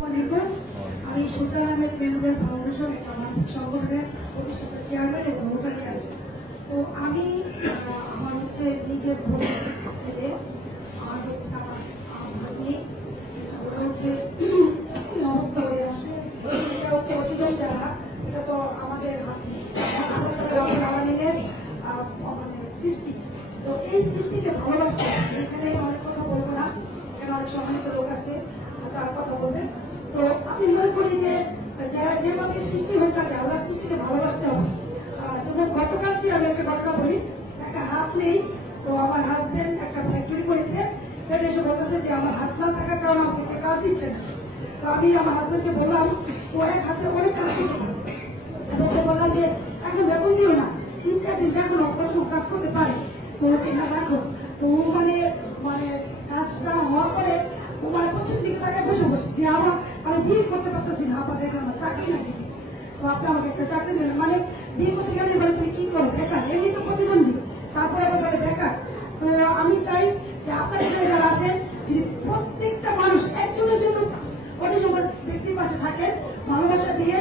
আমি সুলতান Ahmed Memorial foundation একটা মানবিক সংগঠনের প্রতিষ্ঠাতা চেয়ারম্যান এবং রোটারি। তো আমি আমার হচ্ছে নিজের ছেলে আর হচ্ছে আমার ভাগ্নি, ওরা হচ্ছে অবস্থা হয়ে আসে। এটা হচ্ছে অতিজন যারা, এটা তো আমাদের আলামিনের মানে সৃষ্টি। তো এই সৃষ্টিকে ভালোবাসতে এখানে অনেক কথা বলবো না, এখানে অনেক সম্মানিত লোক আছে তারা কথা বলবে। তো আমি মনে করি যে যেভাবে সৃষ্টি হোক তাকে আল্লাহ সৃষ্টিকে ভালোবাসতে হবে। যেমন গতকালকে আমি একটা ঘটনা বলি, একটা হাত নেই, তো আমার হাজবেন্ড একটা ফ্যাক্টরি করেছে, সেটা এসে বলতেছে যে আমার হাত না থাকার কারণে আমাকে কাজ দিচ্ছে না। তো আমি আমার হাজবেন্ডকে বললাম ও এক হাতে অনেক কাজ করতে পারে, ওকে বললাম যে এখন বেতন দিও না, 3-4 দিন যখন অপারেশন কাজ করতে পারে তো ওকে না রাখো। তো মানে মানে কাজটা হওয়ার পরে ও মানে প্রথম দিকে তাকে বসে বসে যে আমি বিয়ে করতে পারতেছি না, আপনার দেখলাম না চাকরি নাকি, তো আপনি আমাকে একটা চাকরি দিলেন, মানে বিয়ে করতে গেলে এবার তুমি কি করো বেকার, এমনি তো প্রতিবন্ধী, তারপরে এবার বেকার। তো আমি চাই যে আপনার এখানে যারা আছেন যদি প্রত্যেকটা মানুষ একজনের জন্য অনেক ব্যক্তির পাশে থাকেন, ভালোবাসা দিয়ে